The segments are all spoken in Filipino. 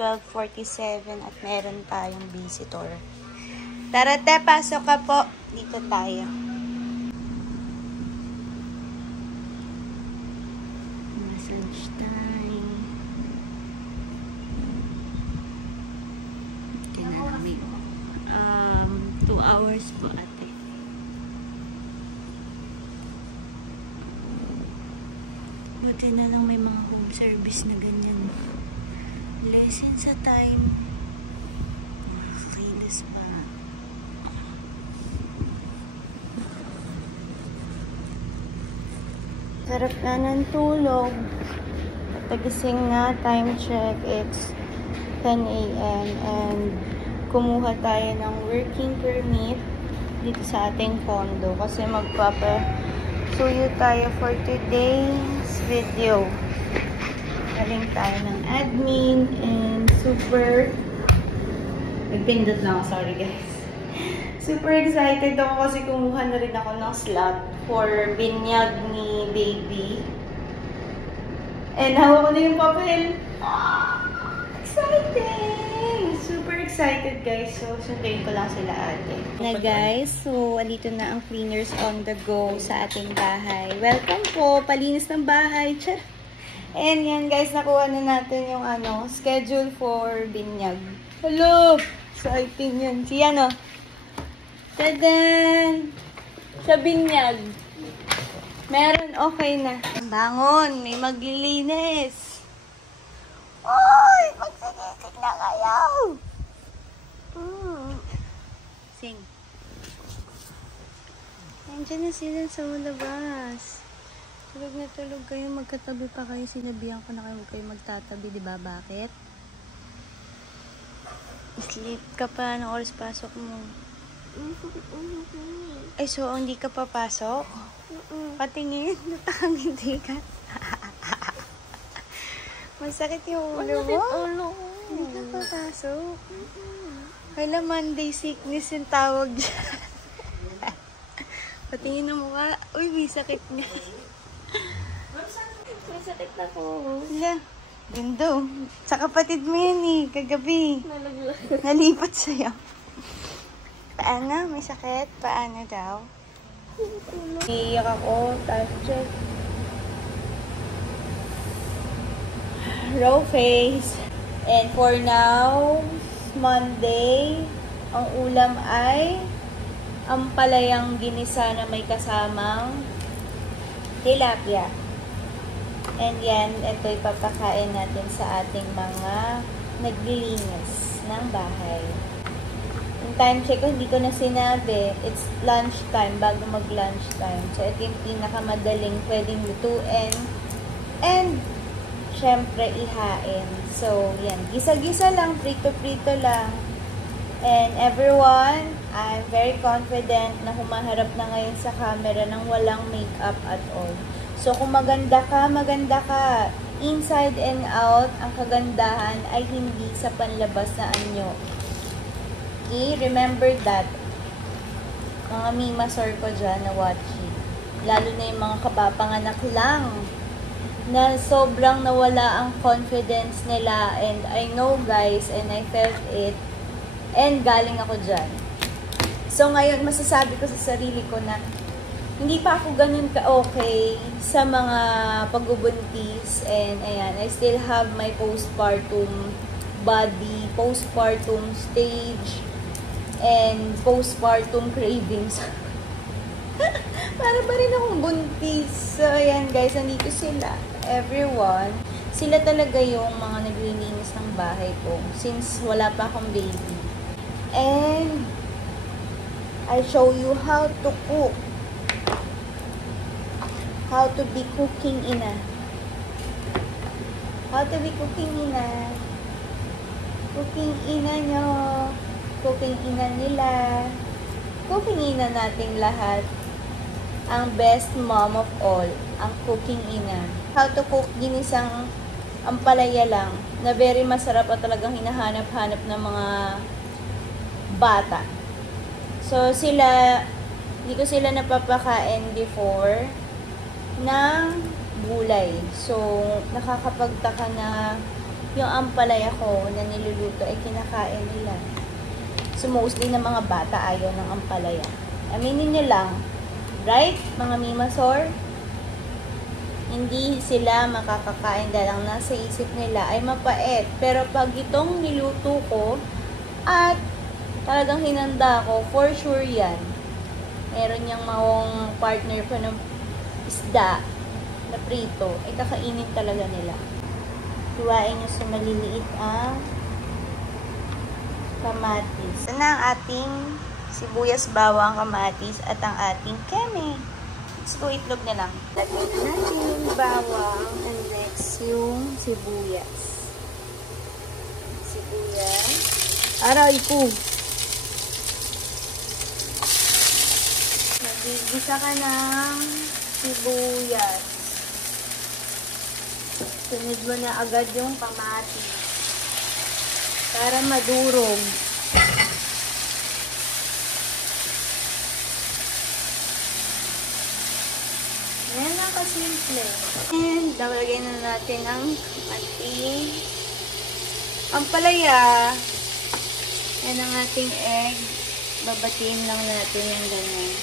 12:47 at meron tayong visitor. Tara te, pasok ka po. Dito tayo. Massage time. Kailangan 2 hours po ate. Buti na lang may mga home service na ganyan. Lesson sa time. Nakakainis pa. Sarap na ng tulog. Pagising nga, time check, it's 10 a.m. and kumuha tayo ng working permit dito sa ating condo kasi magpapasuyo tayo for today's video. Galing tayo ng admin and super nagpindot na ako, sorry guys. Super excited ako kasi kumuha na rin ako ng slot for binyag ni baby. And hawak ko na yung papel. Exciting! Super excited guys. So, sunduin ko lang sila ate. Na guys, so andito na ang cleaners on the go sa ating bahay. Welcome po! Palinis ng bahay. Tara! And yan guys, nakuha na natin yung schedule for binyag. Hello! Exciting yan. Siya no? Tadan! Sa binyag. Meron, okay na. Bangon! May maglilinis! Uy! Magsigisig na kayo! Sing. Nandiyan na sila sa labas. Tulog na tulog kayo. Magkatabi pa kayo. Sinabihan ko na kayo. Huwag kayo magtatabi. Diba? Bakit? Sleep ka pa. Anong oras pasok mo? Ay, so hindi ka papasok? Patingin. Natangindi ka. Masakit yung ulo mo? Masakit ulo ko. Hindi ka papasok. Kailan Monday sickness yung tawag dyan. Patingin na mukha. Uy, may sakit nga. May sakit na ko. Yeah. Gando. Sa kapatid mo yan eh. Kagabi. Nalipat sa'yo. Paano? May sakit? Paano daw? Iyak ako. Tapos check. Raw face. And for now, Monday, ang ulam ay ampalayang ginisa na may kasamang tilapia. And yan, ito ipapakain natin sa ating mga naglilinis ng bahay. Yung time check ko, hindi ko na sinabi. It's lunchtime, bago mag-lunchtime. So, ito yung pinakamadaling pwedeng lutuin. And, syempre, ihain. So, yan. Gisa-gisa lang, prito-prito lang. And everyone, I'm very confident na humaharap na ngayon sa camera nang walang makeup at all. So, kung maganda ka, inside and out, ang kagandahan ay hindi sa panlabas na anyo. Okay? Remember that. Mga mimasor ko dyan na watching. Lalo na yung mga kapapanganak lang na sobrang nawala ang confidence nila. And I know guys, and I felt it. And galing ako dyan. So ngayon, masasabi ko sa sarili ko na hindi pa ako ganun ka-okay sa mga pagbubuntis. And ayan, I still have my postpartum body, postpartum stage, and postpartum cravings. Para pa rin akong buntis. So ayan guys, nandito sila. Everyone. Sila talaga yung mga naglilinis ng bahay ko since wala pa akong baby. And I show you how to cook. How to be cooking ina. How to be cooking ina. Cooking ina nyo. Cooking ina nila. Cooking ina nating lahat. Ang best mom of all. Ang cooking ina. How to cook ginisang ampalaya lang. Na very masarap at talagang hinahanap-hanap ng mga bata. So, hindi ko sila napapakain before ng gulay. So, nakakapagtaka na yung ampalaya ko na niluluto ay kinakain nila. So, mostly ng mga bata ayaw ng ampalaya. Aminin nyo lang, right, mga mimasor? Hindi sila makakakain dahil ang nasa isip nila ay mapait. Pero pag itong niluto ko at talagang hinanda ko, for sure yan. Meron niyang maong partner pa ng isda na prito, ay kakainin talaga nila. Hiwain nyo sa maliliit ang kamatis. Ito na ang ating sibuyas, bawang, kamatis at ang ating keme. Let's go, itlog na lang. Lagyan na natin yung bawang and next yung sibuyas. Sibuyas. Aray ko! Magigisa ka ng sibuyas. Sunod mo na agad yung kamatis para madurog. Yan na kasimple. And lagyan na natin ang ating ampalaya. Yan ang ating egg. Babatiin lang natin yung ganyan.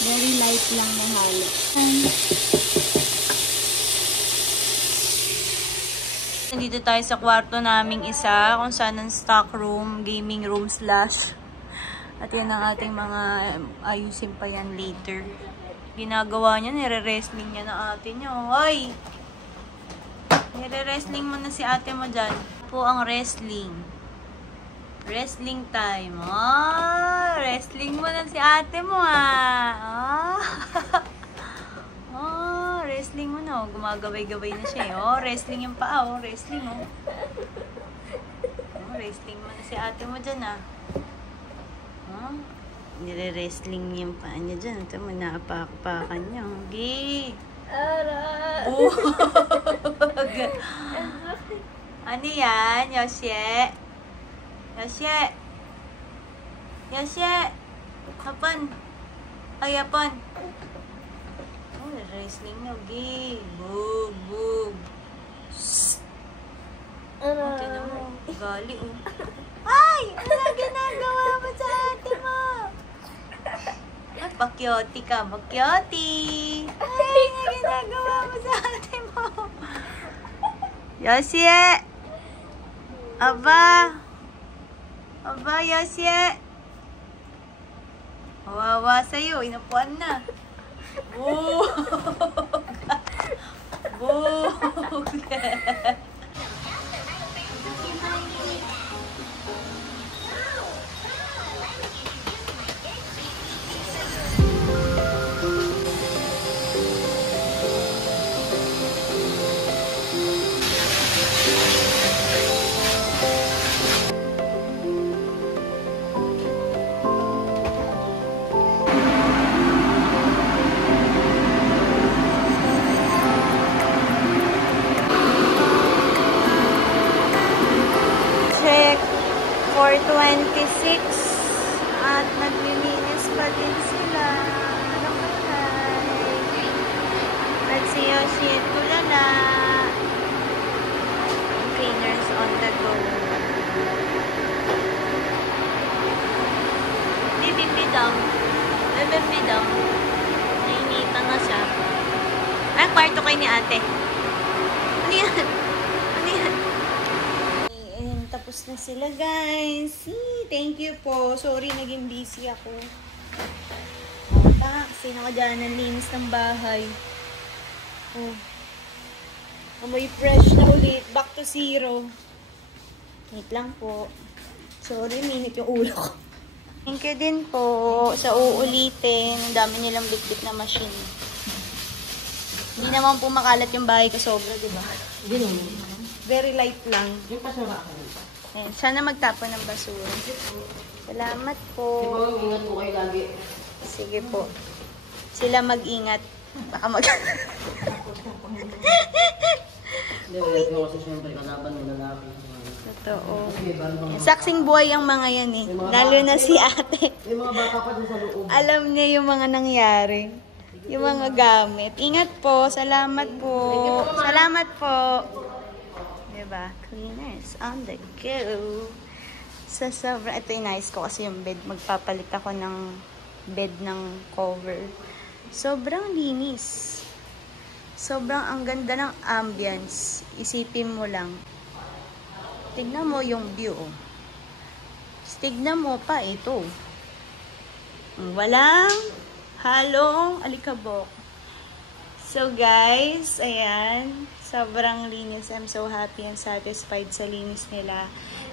Very light lang na halo. Nandito tayo sa kwarto naming isa, kung saan ang stock room, gaming room / at yan ang ating mga ayusin pa yan later. Ginagawa niya, nire-wrestling niya na ate niya. Hoy! Nire-wrestling mo na si ate mo dyan. Po ang wrestling. Wrestling time. Oh, wrestling mo na si ate mo ah. Oh, wrestling mo na. Gumagabay-gabay na siya. Oh, wrestling yung paa. Oh, wrestling oh. Oh, wrestling mo na si ate mo dyan ah. Oh, nire-wrestling yung paa niya dyan. Ito mo, naapak-apakan niya. Okay. Oh. Ano yan, Yoshie? Yoshie! Yoshie! Hapon! Ay, hapon! Oh, wrestling na. Okay. Boom, boom. Okay na mo. Gali, oh. Ay! Ano ginagawa mo sa ate mo? Ay, pakyoti ka. Pakyoti! Ay, ano ginagawa mo sa ate mo? Yoshie! Aba! Aba, Yoshie! Wawa sa'yo. Inupuan na. Bug! Bug! Check 4:26 at naglilinis pa din sila. At si Yoshi tulala. Cleaners on the go. Bibibidam. Bibibidam. Nainitan na siya. Ay, kwarto kayo ni ate. Ano yan? Ano yan? And tapos na sila, guys. Thank you po. Sorry, naging busy ako. Kasi nakadyan ng linis ng bahay. Oh. Amoy fresh na ulit. Back to zero. Wait lang po. Sorry, minute yung ulo ko. Thank you din po sa uulitin. Ang dami nilang bit-bit na machine. Hindi naman po makalat yung bahay ko sobra, di ba? Hindi naman. Very light lang. Yung pasura ka rin. Ayan, sana magtapon ng basura. Salamat po. Siguro, ingat po kayo lagi. Sige po. Sila mag-ingat. Baka mag... Hindi, wala kasi siyempre kalaban ng lalaki. Totoo. Saksing buhay ang mga yan eh. Lalo na si ate. Yung mga bata pa dun sa loob. Alam niya yung mga nangyari. Yung mga gamit. Ingat po. Salamat po. Salamat po. Diba? Cleaners on the go. Sa sobrang, ito yung nice ko kasi yung bed. Magpapalit ako ng bed ng cover. Sobrang linis. Sobrang ang ganda ng ambience. Isipin mo lang. Tignan mo yung view. Tignan mo pa ito. Walang halong alikabok. So guys, ayan. Sobrang linis. I'm so happy and satisfied sa linis nila.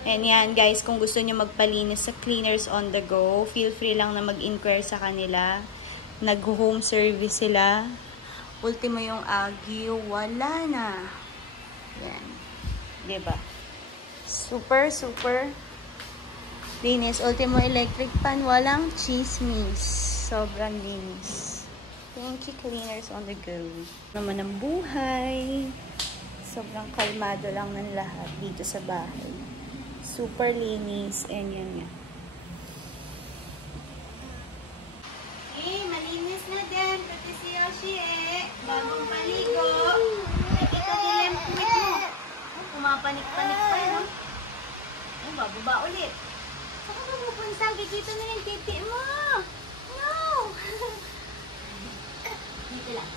And yan guys, kung gusto nyo magpalinis sa Cleaners on the Go, feel free lang na mag-inquire sa kanila. Nag-home service sila. Ultimo yung agyo, wala na. Yan. Diba? Super, super linis. Ultimo electric pan, walang chismis. Sobrang linis. Thank you, Cleaners on the Go. Naman ang buhay. Sobrang kalmado lang ng lahat dito sa bahay. Super linis. And yan nga. Eh, malinis na din. Pati si Yoshi eh. Bagong paligo. Ito dilim kumit mo. Pumapanik-panik pa yun. Oh, bababa ulit. Saka ka pupunta? Dito na yung titi mo. No! Dito lang.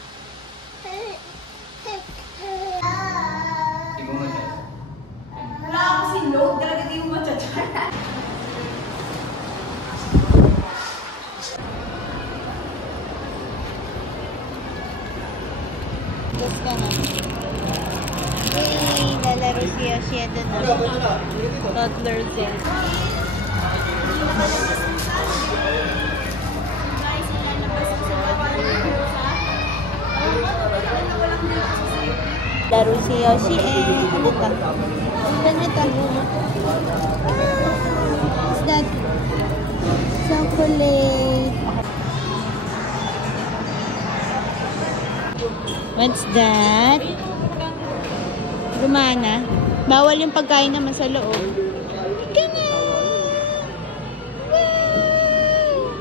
Wala ako si Log. Talaga di mo matchat-chat. Yes ka na. Hey, lalaro siya doon na. Toddler din. Laro si Yoshi eh. Ano ka? Ano ka? What's that? Chocolate. What's that? Gumana. Bawal yung pagkain naman sa loob. Ika na! Wow!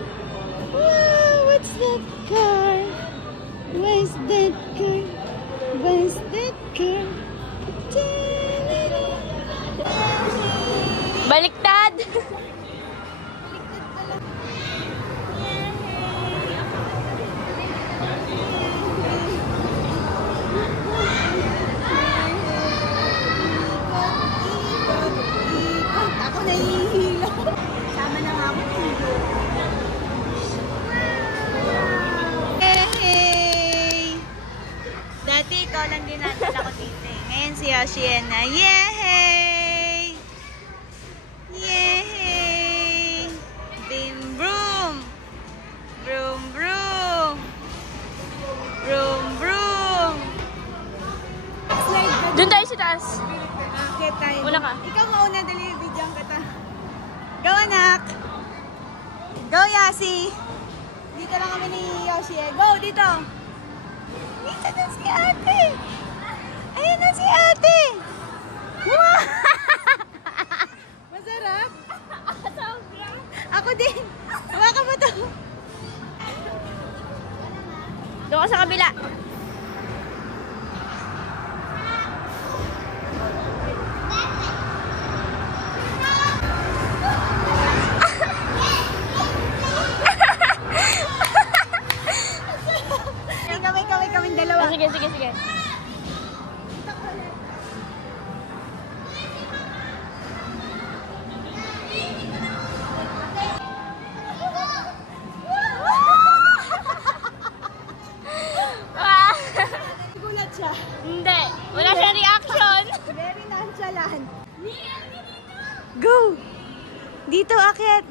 Wow! What's that car? Where's that car? Where's that car? Baliktad! Ako nahihilo. Sama na nga ako. Hey! Dati ikaw lang din natin ako dito eh. Ngayon si Yoshi na. Yay! Yay! Bim broom! Broom broom! Broom broom! Doon tayo sa taas. Akit tayo. Una ka. Ikaw mauna, dali video kita. Go anak! Go Yasi! Dito lang kami ni Yoshi eh. Go dito! Dito na si ate! Ayan na si ate! Wow! Masarap? Sobra! Ako din! Hawakan mo to! Doon ka sa kabila! Kaming dalawa. Oh, sige. Gulat siya. Hindi. Wala siyang reaction. Very nonchalant. Go! Dito, akit.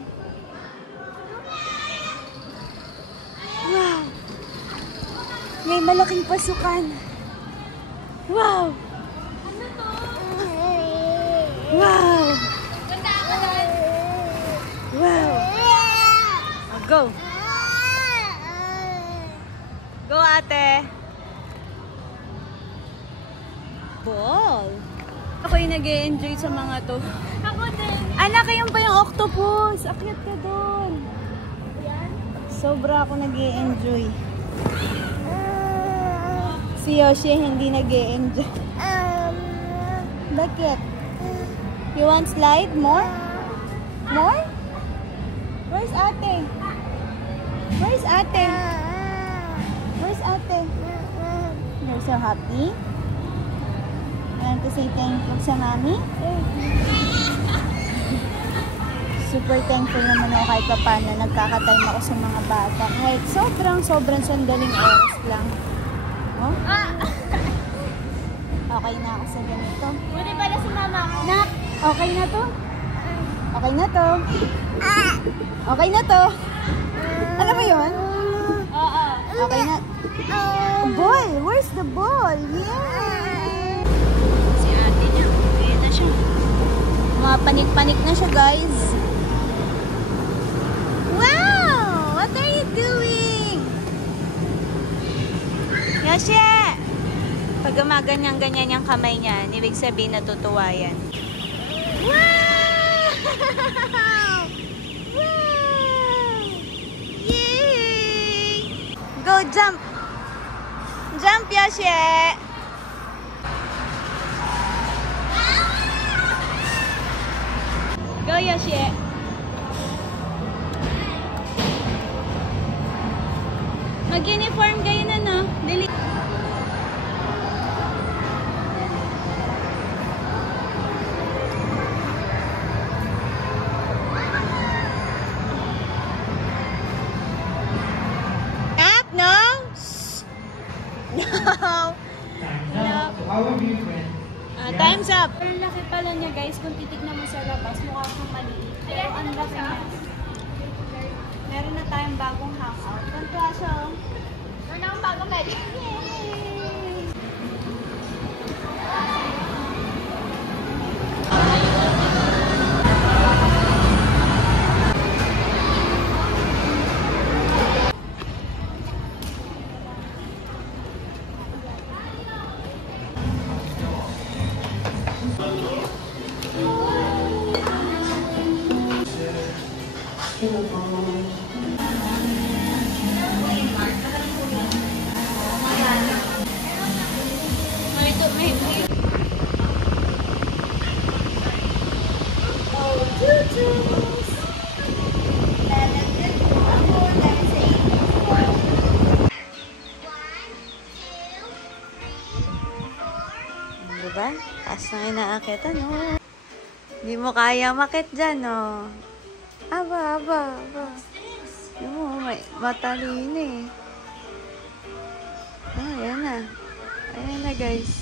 Wow! May malaking pasukan. Wow! Ano to? Wow! Wow! Oh, go! Go, ate! Ball! Ako yung nag-e-enjoy sa mga to. Ako din! Anak, kayo pa yung octopus! Akyat ka doon! Sobra ako nag-e-enjoy. Si Yoshi hindi nag-e-enjoy. Bakit? You want slide? More? More? Where's ate? Where's ate? Where's ate? You're so happy? You want to say thank you sa mami? Super thankful naman ako kahit pa paano nagkakatime ako sa mga bata. Kahit sobrang sandaling oras lang. Oh? Okay na ako sa ganito. Buti pala si mama ko. Nak, okay na to? Okay na to? Okay na to? Alam mo yun? Oo. Okay na. Ball! Where's the ball? Yeah! Si ate niya, ayan na siya. Mga panik-panik na siya, guys. Wow! What are you doing? Yoshi! Pag gumaganyan-ganyan yung kamay niya, ibig sabihin natutuwa yan. Wow! Wow! Yay! Go jump! Jump, Yoshi! Go, Yoshi! Mag-uniform kayo na, no? Dali. No! No! Time's up! Ang laki pala niya guys, kung titignan mo sa labas, mukha siyang maliit. Pero ang laki niya. Meron na tayong bagong hangout. Kanto siya. Meron akong bagong bed. Diba? Taas na inaakitan, no? Hindi mo kaya makit dyan, no? Aba. Yung mo, may matalino eh. Ayan na. Ayan na, guys.